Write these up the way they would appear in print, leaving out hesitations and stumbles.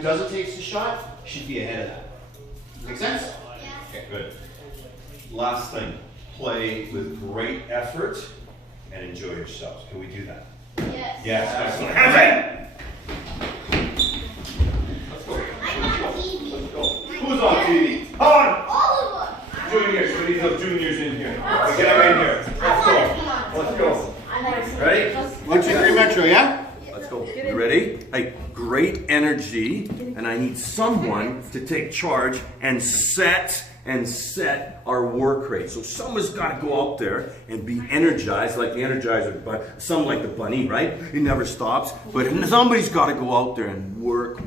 Who doesn't take the shot should be ahead of that. Make sense? Yeah. Okay, good. Last thing, play with great effort and enjoy yourselves. Can we do that? Yes. Yes, excellent. Hands in! Let's go. I'm on TV. Let's go. Who's on TV? On! All of us. Juniors, we need those juniors in here. Okay, get them in here. Let's go. Let's go. Ready? 1, 2, 3, Metro, yeah? Let's go. You ready? Hey, great energy, and I need someone to take charge and set our work rate. So someone's got to go out there and be energized, like the Energizer, but some like the bunny, right? It never stops. But somebody's got to go out there and work,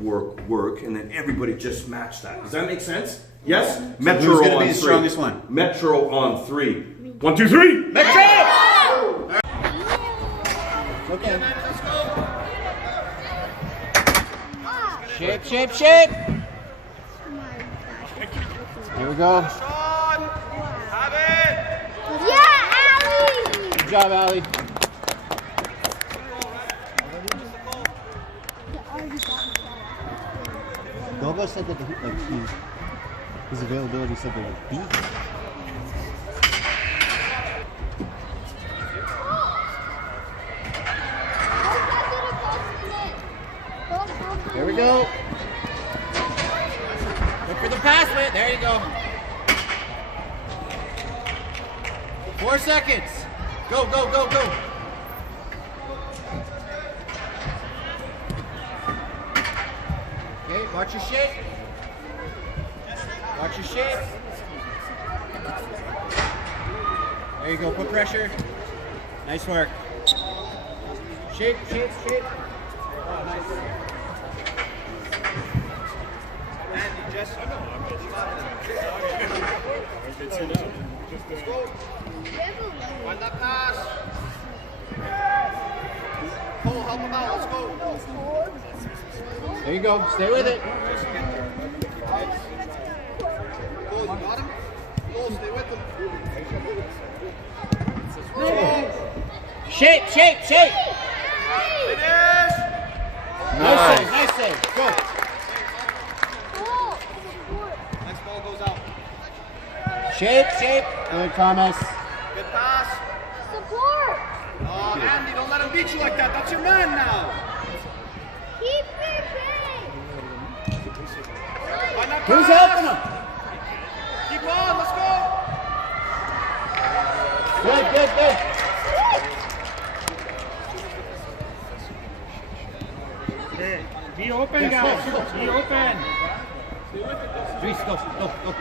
and then everybody just match that. Does that make sense? Yes? So Metro who's gonna on be the 3. strongest one? Metro on 3. 1, 2, 3. Metro! Okay. Let's go. Shape, shape, shape. Here we go. Yeah, Allie! Good job, Allie. Gogo said that his availability said they would beat. Here we go. Look for the pass, man. There you go. 4 seconds. Go, go, go, go. Okay, watch your shape. Watch your shape. There you go, put pressure. Nice work. Shape, shape, shape. Oh, nice. Andy, just let's go. Run that pass. Cole, help him out. Let's go. There you go. Stay with it. Cole, you got him? Cole, stay with him. Shape, shape, shape. Finish. Nice save, nice save. Go. Next ball goes out. Shape, shape. Good, Thomas. Good pass. Support! Oh, Andy, don't let him beat you like that. That's your man now. Keep it big! Who's helping him? Keep on, let's go. Good, good, good. Be open, guys. Be open. Reese, go, go, go.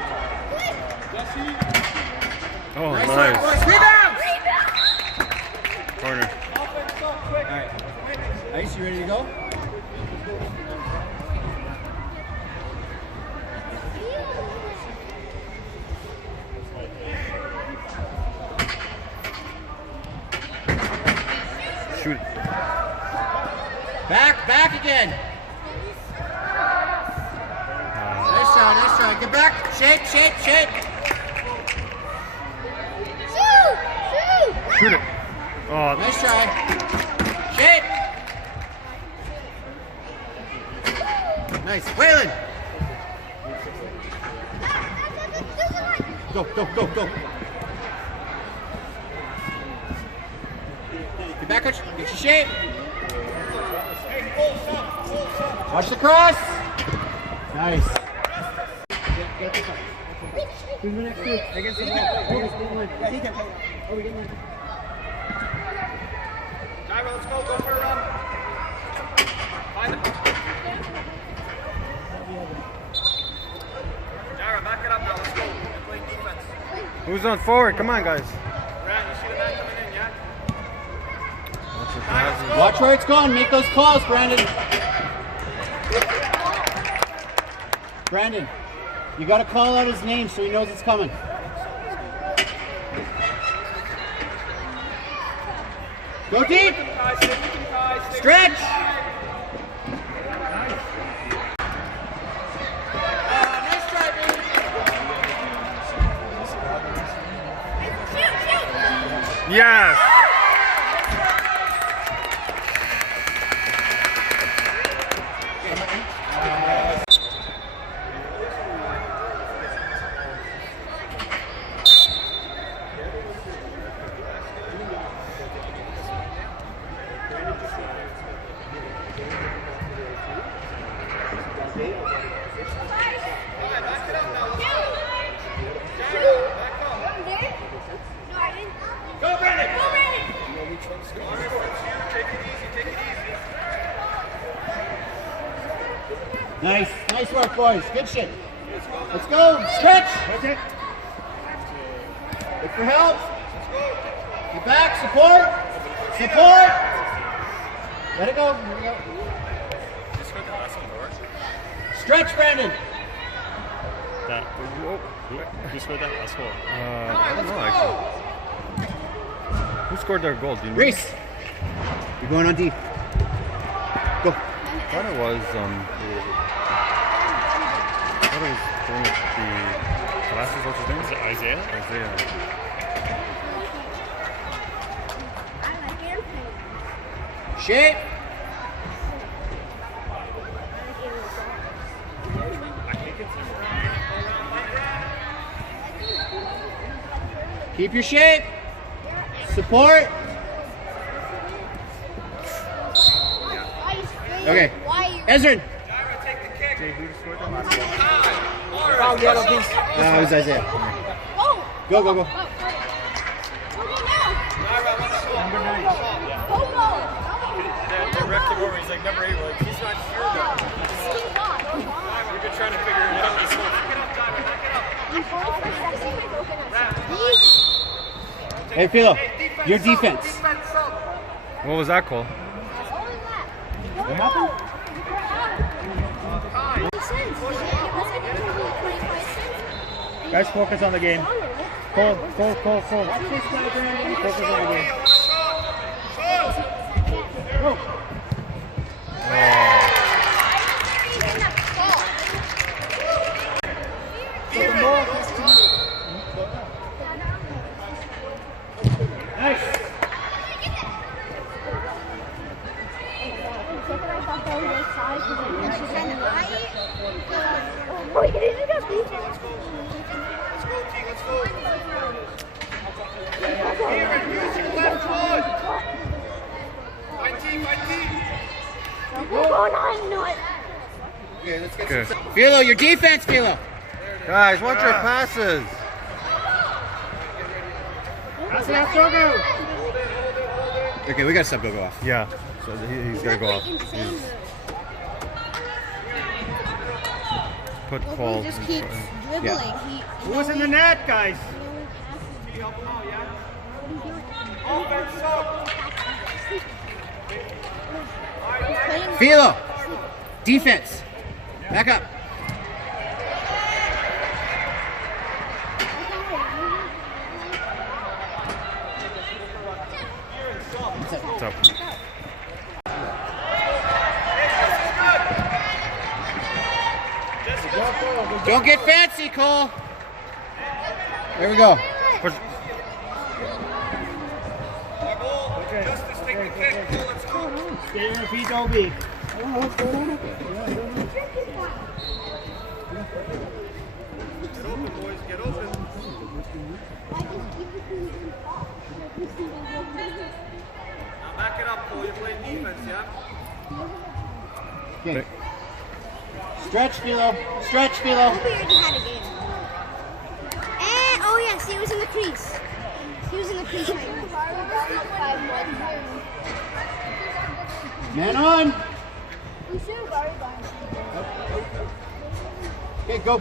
Oh, Nice. nice. Rebound! Corner. All right. Ice, you ready to go? Shoot. Back again. Nice try. Get back. Shape, shape, shape. Shoot! Shoot it. Oh, Nice try. Shape. Nice. Waylon. Go, go, go, go. Get back, coach. Get your shape. Watch the cross. Nice. Who's the next two? Against the wall. Gyro, let's go. Go for a run. Find it. Gyro, back it up now. Let's go. We're playing defense. who's on forward? Come on, guys. Ryan, you see the man coming in, yeah? Watch your Watch where it's going. Make those calls, Brandon. Brandon, you got to call out his name so he knows it's coming. Go deep. Stretch. Nice try, baby. Yes. boys. Good shit. Let's go. Stretch. Okay. Look for help. Get back. Support. Support. Let it go. Here we go. Stretch, Brandon. Who scored that last goal? I don't know actually. Who scored their goal? Do you know? Reese. You're going on D. Go. I thought it was one of the glasses. What's his name? Is it Isaiah? Isaiah. Shape. Keep your shape. Support. Okay. Ezrin. No, it was Isaiah. Go, go, go. The ref came over, he's like, number 8, like, he's not here though. We've been trying to figure it out. Hey, Philo, your defense. What was that call? What happened? Guys, focus on the game. Pull. Focus on the game. Go. Nice. Okay, let's get Okay. some. Philo, your defense, Philo. Guys, watch your passes. Okay, we got to sub go off. Yeah. So he's gotta go off. Put call. Just keeps dribbling. Yeah. Who was in the net, guys? Philo, defense. Back up. What's up? Don't get fancy, Cole. There we go. Push. Stay on your feet, don't be. Back it up, Cole. You're playing defense, yeah? Okay. Stretch, Philo. Stretch, Philo. We already had a game. And, oh yes, he was in the crease. He was in the crease. Man on. Okay, go.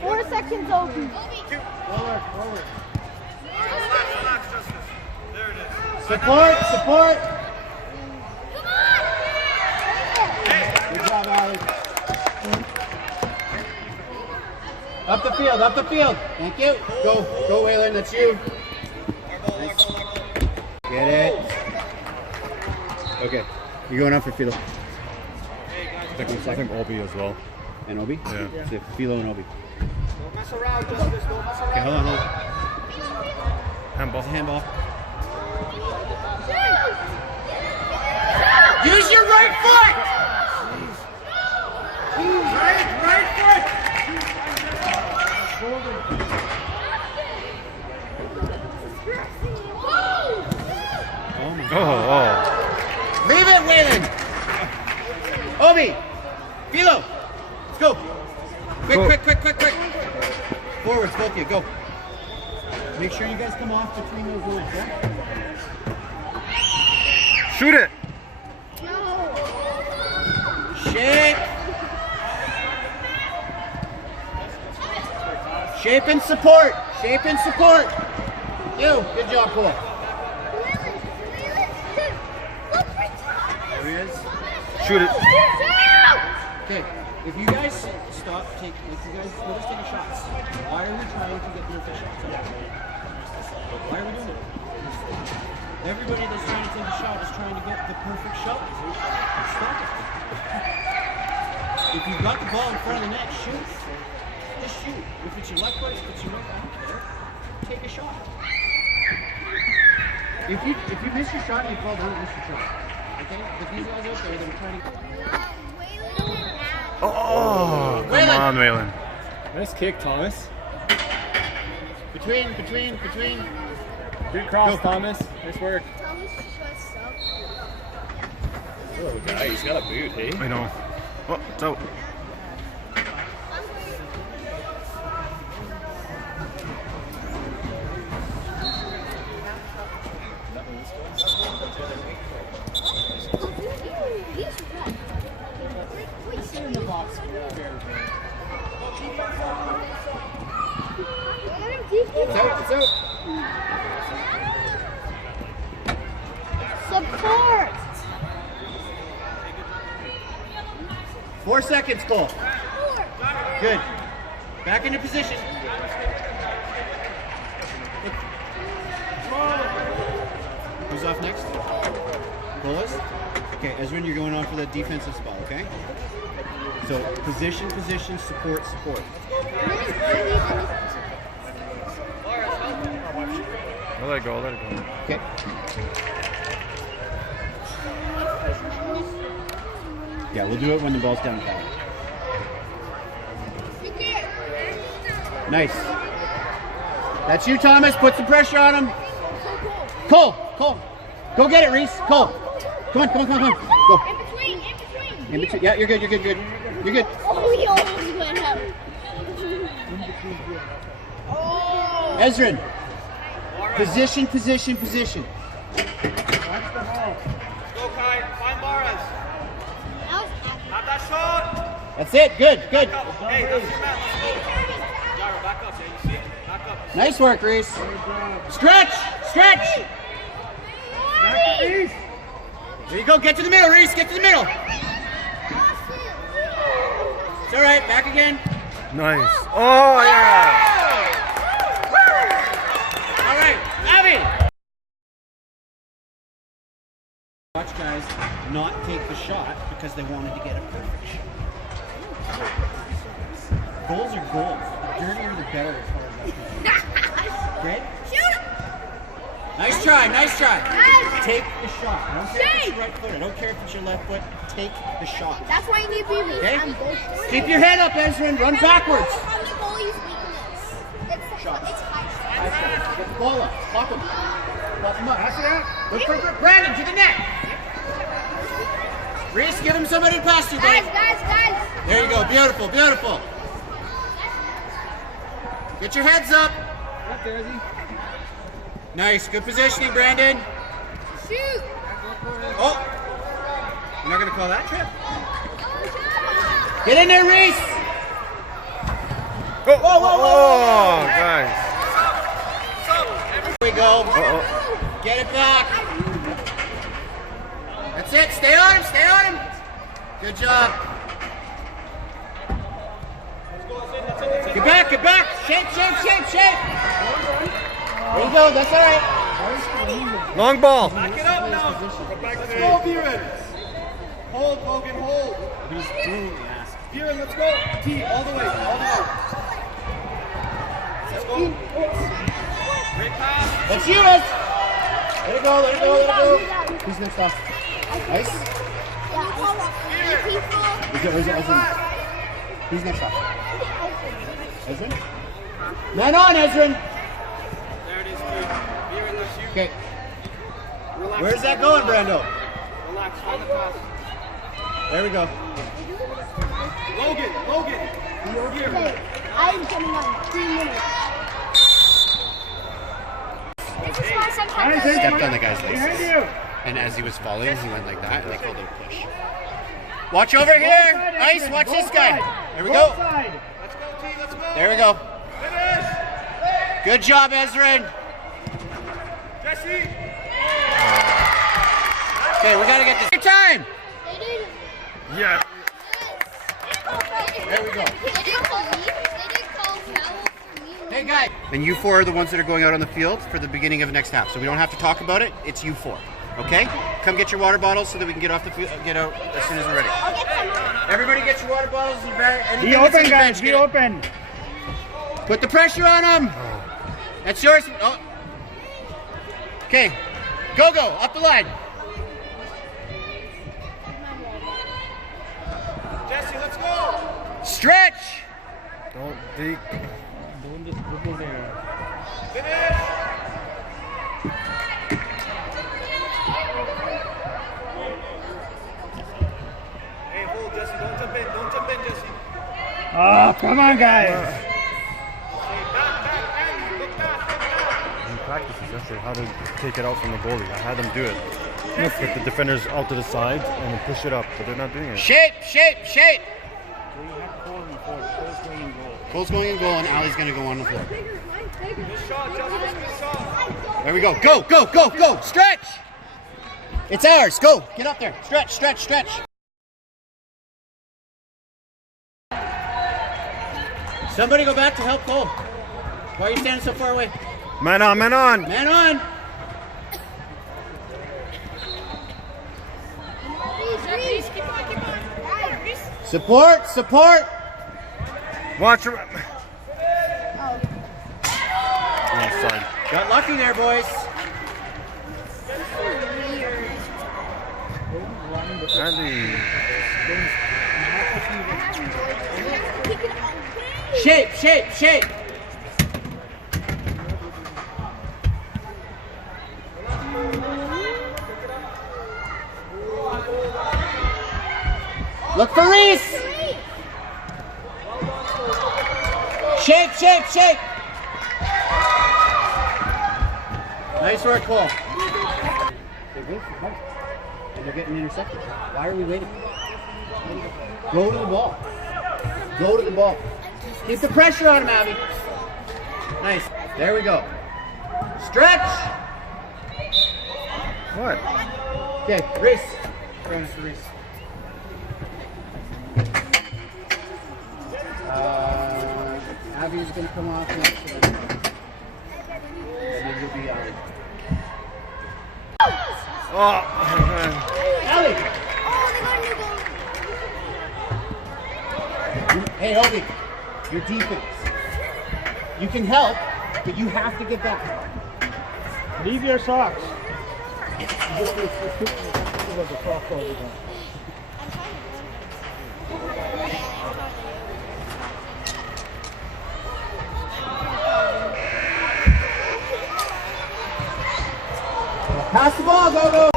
4 seconds open. Relax, Justice. There it is. Support, support. Come on! Good job, Ali. Up the field, up the field. Thank you. Go, Waylon, that's you. Nice. Get it. Okay, you're going up for Philo. I think Obi as well. And Obi? Yeah. So Philo and Obi. Don't mess around, Justice. Don't mess around. Okay, hold on. Handball. Handball. Use your right foot! Right foot! Oh. Leave it, Waylon! Obi! Philo! Let's go! Quick! Forwards, both of you, go. Make sure you guys come off between those lines, yeah? Shoot it. Shape! Shape and support. Shape and support. You. Good job, Cole. There he is. Shoot it. Okay. If you guys stop, let us take a shot. Why are we trying to get the official? Why are we doing it? Everybody that's trying to take a shot is trying to get the perfect shot. Stop it. If you've got the ball in front of the net, shoot. Just shoot. If it's your left foot, if it's your right, I don't care. Take a shot. If you miss your shot and you fall down, miss your shot. Okay? But these guys out there that are trying to... Oh, come on, Waylon. Nice kick, Thomas. Between. Good cross, Thomas. Nice work. Oh, guy, he's got a boot, hey? I know. Oh, it's out. It's out. Support. 4 seconds, Cole. Good. Back into position. Who's off next? Cole is? Okay, Ezrin, you're going on for the defensive spot, okay? So, position, support. I'll let it go. Okay. Yeah, we'll do it when the ball's down. Nice. That's you, Thomas. Put some pressure on him. Cole. Go get it, Reese. Cole. Come on. Go. In between. Yeah, you're good. You're good. Oh, he almost went up. Ezrin. Position. Go, Kai. Find Maras. Have that shot. That's it. Good. Hey, that's your man. Let's go. Gyro, back up, yeah. You see? Back up. Nice work, Reese. Stretch. There you go. Get to the middle, Reese. Get to the middle. It's all right. Back again. Nice. Oh, yeah. All right, Abby. Watch guys not take the shot because they wanted to get a perfect shot. Goals are goals. The dirtier, the better as far as that's concerned. Great? Shoot. Nice try. Take the shot. I don't care if it's your right foot. I don't care if it's your left foot. Take the shot. That's why you need to be weak. Okay? I'm both. Keep your head up, Ezrin. Run backwards. From the goalie's weakness. It's high shot. Get the ball up. Pop him up. Look for Brandon to the net. Reese, give him somebody to pass to, buddy. Guys. There you go. Beautiful. Get your heads up. Nice. Good positioning, Brandon. Shoot. Oh. You're not going to call that trip? Get in there, Reese. Oh, guys. Here we go. Get it back. That's it. Stay on him. Good job. Get back. Shape. There you go. That's all right. Long ball. Back it up now. Let's go, Viren. Hold, Hogan, hold. He's doing it. Viren, let's go. T, all the way. Let's go. Great pass. Let's use it. Let it go. Who's next off? Nice. Where's it? Who's next off? Ezrin? Man on, Ezrin. There it is, Viren, that's you. Okay. Relax. Where's that going, Brando? Relax, find the pass. There we go. Logan. Okay, I'm coming on 3 minutes. This is why sometimes Stepped on the guy's Behind laces. you. And as he was falling, he went like that, and they called it a push. Watch over here. Ice, watch this guy. There we go. Both side. Let's go, T, let's go. There we go. Finish. Good job, Ezra. Jesse! Okay, we gotta get this. Your time! Yeah. There we go. Hey, guys. And you four are the ones that are going out on the field for the beginning of the next half. So we don't have to talk about it. It's you four. Okay? Come get your water bottles so that we can get off the field, get out as soon as we're ready. Everybody get your water bottles. Be open, guys. Be open. Put the pressure on them. That's yours. Oh. Okay. Go, up the line. Jesse, let's go! Stretch. Don't dig. Don't just dribble there. Finish! Hey, hold, Jesse. Don't jump in. Don't jump in, Jesse. Oh, come on, guys. Hey, back, and look back. In practice, yesterday, how to take it out from the goalie. I had them do it. Get the defenders out to the sides and then push it up, but they're not doing it. Shape. Well, you have Cole in the floor. Cole's going in goal. Cole's going in goal and Allie's going to go on the floor. Good shot, Jesse. Good shot. There we go. Go. Stretch. It's ours. Go. Get up there. Stretch. Somebody go back to help Cole. Why are you standing so far away? Man on. Man on. Support. Watch your. Offside. Got lucky there, boys. Andy. Shape. Look for Reese. Shape. Nice work, Cole. They wait for help, and they're getting intercepted. Why are we waiting? Go to the ball. Keep the pressure on him, Abby. Nice. There we go. Stretch. What? Okay, Reese. Throwing it to Reese. Abby's going to come off next to them. And then you'll be on. Oh. Ellie! Oh, they got a new goal. Hey, Obi, your defense. You can help, but you have to get back. Leave your socks. Pass the ball, go!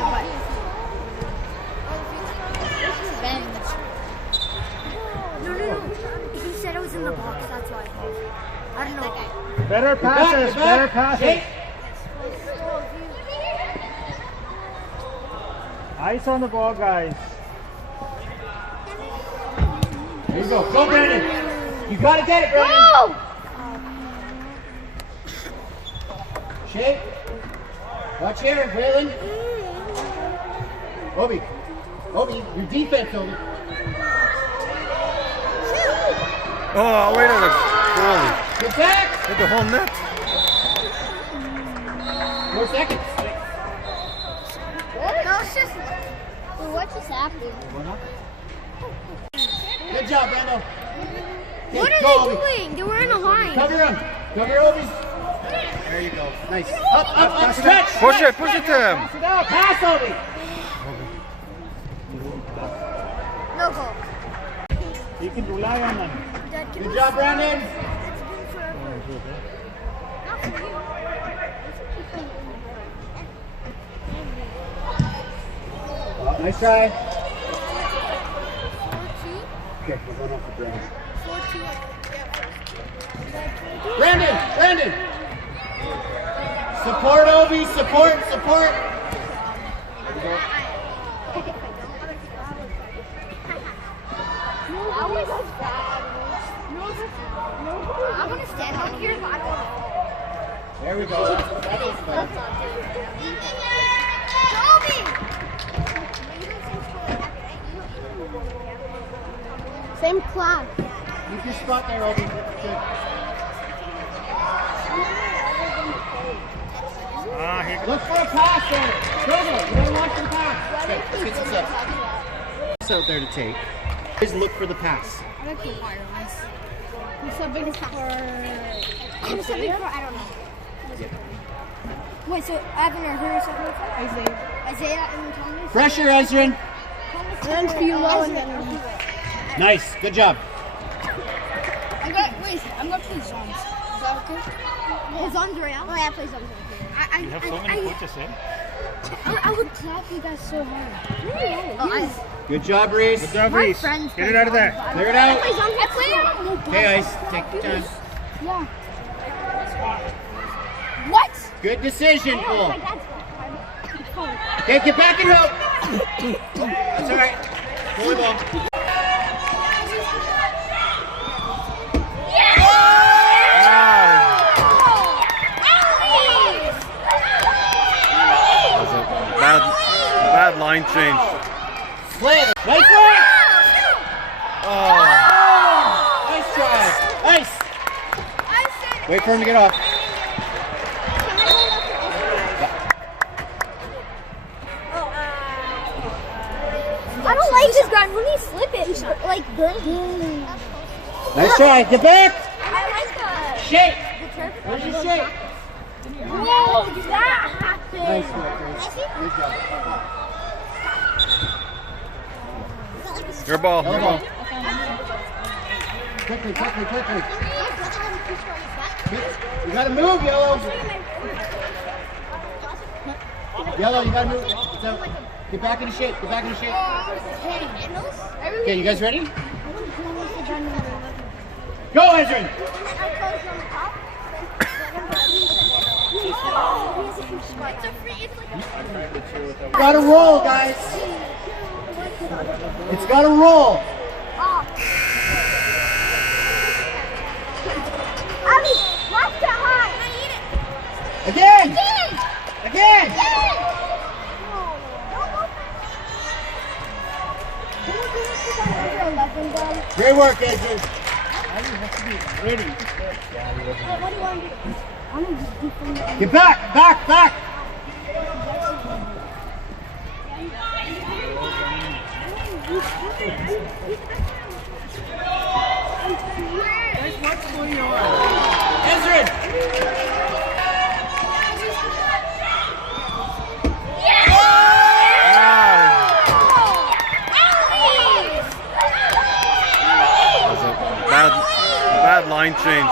No. He said it was in the box, that's why. I don't know. Better passes. Hey. Ice on the ball, guys. There you go. Go, Brandon. You got to get it, Brandon. Go! Shape. Watch here, Waylon. Obi, your defense, Obi. Oh, wait on the goalie. Get back. Hit the whole net. 4 seconds. No, it's just... Wait, what just happened? Good job, Brando. Okay, What are go, they Obi. doing? They were in a line. Cover him. Cover Obi's. There you go. Nice. Up. Stretch. Push it to him. Pass it out. Pass, Obi. No goal. You can rely on them. Dad, can Good we job, stop? Brandon. Not for you. Nice try. 14? Okay, we're going off the Brandon. 14. Brandon. Support, Obi. Support. There we go. That was bad. I'm gonna stand out here, but I don't know. There we go. That was fun. Same class. Keep your spot there, Obi. Good. Here Look for a pass there. Go. You don't want the pass. Okay, let's get some subs. It's out there to take. Just look for the pass. I like the wireless. I'm subbing for, I don't know. Wait, so Evan or who or something like that? Isaiah and Thomas? Pressure, Ezrin. And Philo and then Nice. Good job. I'm going to play Zons. Is that okay? Oh, Zons right now? Oh, yeah, I play Zons. You have so many coaches in. I would clap you guys so hard. Good job, Reese. Good job, Reese. Get it out of there. Clear it out. I play on Okay, Ice. Take your time. Yeah. What? Good decision, Oh, Paul. my dad's Okay, get back and help. That's all right. Pull the ball. Bad line change. Play it. Nice work. Oh. Nice try. Nice. Wait for him to get off. I don't like this guy. When he slip it, like burn. Nice try. Get back. I like that. Shake. Where's your shake? Whoa, did that happen? Nice work, Grace. Good job. Your ball. Yellow ball. Quickly. You gotta move, Yellow. Yellow, you gotta move. It's out. Get back into shape. Okay, you guys ready? Go, Ezrin. Gotta roll, guys. It's gotta roll. Again. Great work, Ezrin. Ready. What do you want to do? I'm gonna just do from the Get back. Ezrin. Bad line change.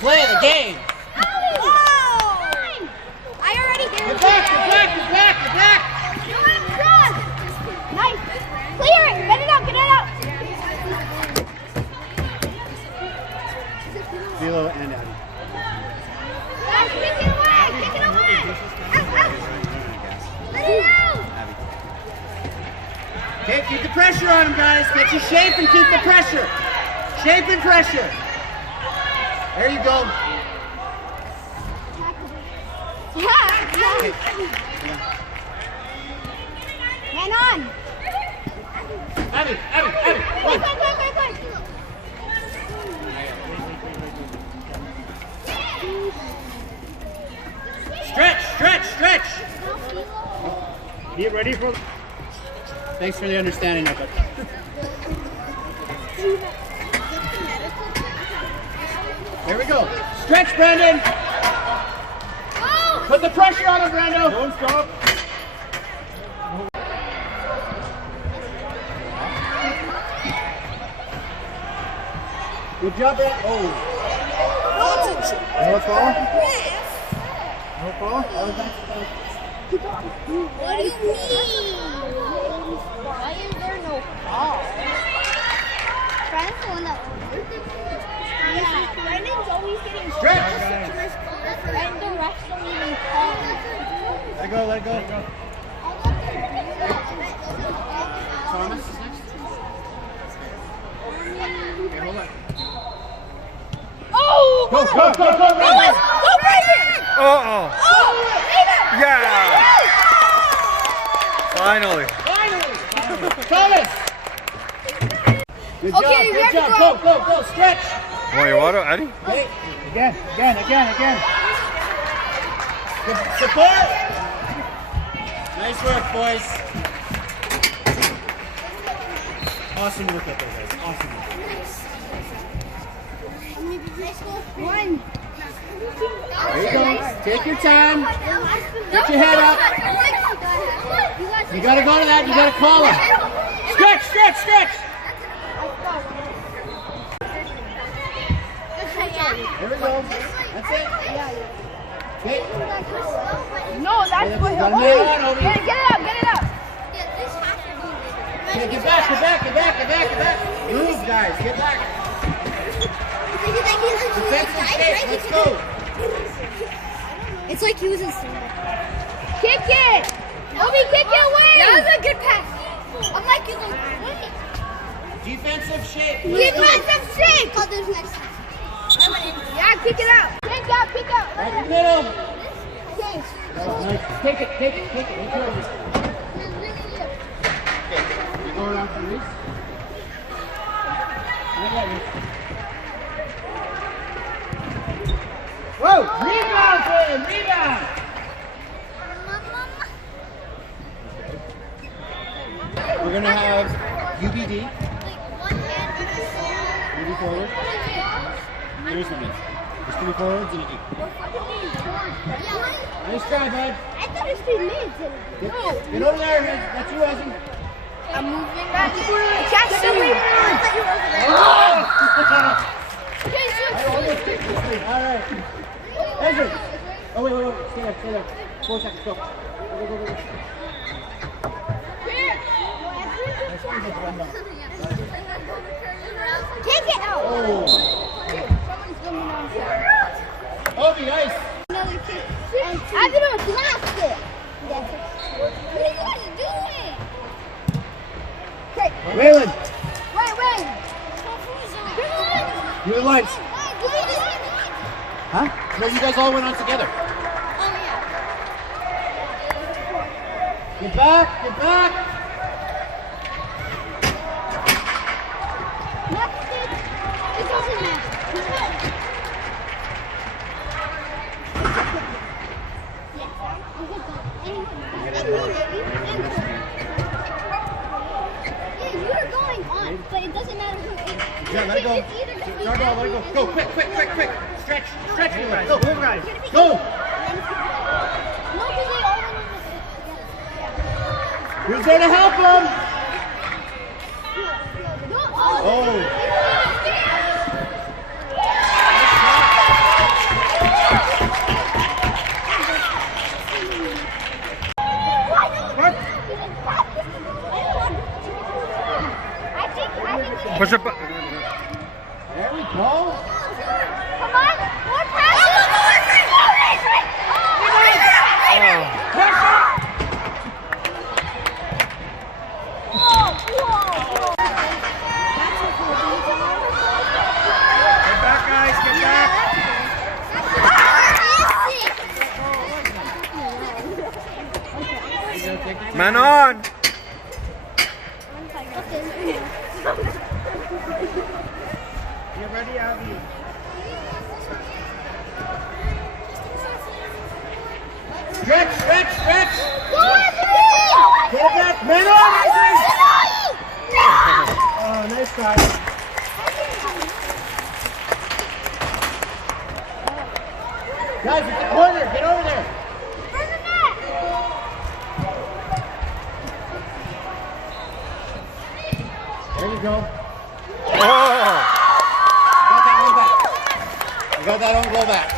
Play the game. I already did. Get back. Nice. Clear it. Get it out. Philo and Abby. Guys, kick it away. Let it out. Okay, keep the pressure on him, guys. Get your shape and keep the pressure. Shape and pressure. There you go. Okay. Man on. Abby. Quick. Stretch. Get ready for. Thanks for the understanding of it. There we go. Stretch, Brandon. Put the pressure on him, Brando. Don't stop. Good job, Brandon. Oh. No fall? No fall? What do you mean? Why is there no call? Brandon's the one that. Yeah, Brandon's always getting Stretch. and the rest don't even call. Let go. Thomas is next. Okay, hold on. Oh! Go, Brandon. Go, Brandon! Oh! Yeah! Finally. Thomas! Good job, good job. Go, stretch. Want your water, Eddie? Okay. Again. Good support. Nice work, boys. Awesome work out there, guys. Awesome work. One. There you go. Take your time. Get your head up. You gotta go to that. You gotta call him. Stretch. There we go. That's it. Okay. No, that's what. Get it Get it up. Okay, get back. Move, guys. Get back. Defensive shape. Let's go. It's like he was in Kick it! Obi, kick it away! That was a good pass. I'm like, he's like, wait. Defensive shape. Defensive shape! Oh, there's next time. Yeah, kick it out. Kick out. Right in the middle. Okay. Nice. Take it. Take care of it. Okay. You go around for Reese. I got you. Whoa! Rebound, William! Rebound! We're going to have UBD. UBD forward. There's one. There's 3 forwards and an 8. Nice try, bud. I thought it was 3 minutes. Get over there. That's you, Ezra. I'm moving back. Catch the lead. All right. Ezra. Oh, wait. Stay there. 4 seconds. Go. Go. Take it out. Oh. Someone's coming on. Obi, nice. Another kick. I'm going to blast it. What are you guys doing? Okay. Waylon. Wait. You and Lance. Huh? No, you guys all went on together. Oh, yeah. Get back. It doesn't matter. Yeah, you're going on, but it doesn't matter who. Yeah, let it go. It's either gonna be Let it go. Go, quick. Stretch, Waylon. Go. Move, guys. Go. No, because they all went in Who's there to help him? the. Oh. Push it. There we go. Come on, more passes. Get back, guys. Get back. Man on. Get ready, Abby. Stretch. Go, Get it back. Man on. Oh, nice try. Guys, it's the corner. Get over there. There you go. Oh! Got that one back. You got that on goal back.